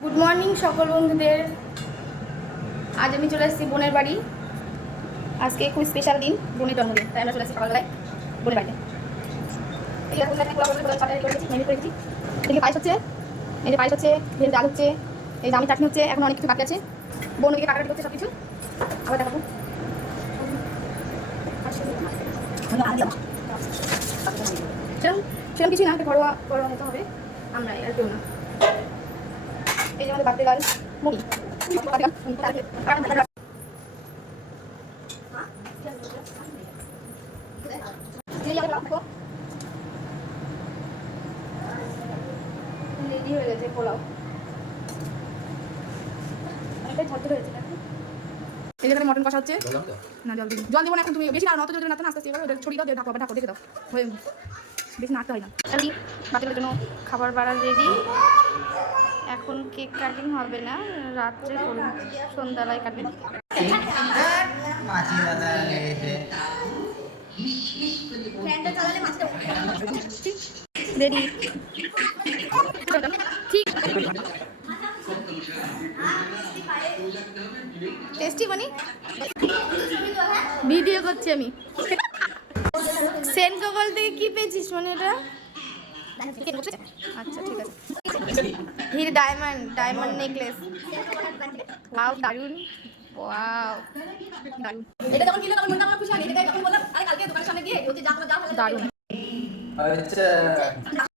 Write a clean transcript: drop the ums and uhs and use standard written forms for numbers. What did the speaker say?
Good morning সকল বন্ধুদের। আজ আমি চলে এসেছি বোনের বাড়ি। আজকে খুব স্পেশাল দিন, বোনের জন্মদিন, তাই আমরা চলে এসেছি সকালবেলায় বোনের বাড়িতে। এই যে পায়েস হচ্ছে, এই যে পায়েস হচ্ছে, ভেজ ডাল হচ্ছে, এই যে আমি চাটনি হচ্ছে, এখন অনেক কিছু বাকি আছে। বোন ওদিকে কাটাকাটি করছে সব কিছু। আবার দেখাবো। সেরকম সেরকম কিছুই না, ঘরোয়া ঘরোয়া মতো হবে। আমরা আর কেউ না। এই যে আমাদের বাড়তে গাল মুড়ি। রেডি হয়ে গেছে পোলাও। অনেকটাই ঝরঝরে হয়েছে। এই যেখানে মটন কষা হচ্ছে। না জল দিন, জল দেবো না এখন, তুমি বেশি না নত জল না আস্তে আস্তে এবার ওটা ছড়িয়ে দাও, দিয়ে ঢাকো, ঢাকো দেখে দাও, হয়ে বেশি নাড়তে হয় না। রেডি, বাচ্চাদের জন্য খাবার বাড়া রেডি। এখন কেক কাটিং হবে না, রাত্রে করুন, সন্ধ্যাবেলায় কাটবেন। রেডি, ঠিক টেস্টি বানি। ভিডিও করছি আমি। সেন গোগল থেকে কি পেয়েছিস মানে এটা? আচ্ছা ঠিক আছে। হির ডায়মন্ড, ডায়মন্ড নেকলেস। ওয়াও দারুন, ওয়াও দারুন। এটা যখন কিনলো তখন মনটা আমার খুশি হয়নি, এটা যখন বললাম আরে কালকে দোকানের সামনে গিয়ে বলছি যা তোমার যা ভালো লাগে দারুন। আচ্ছা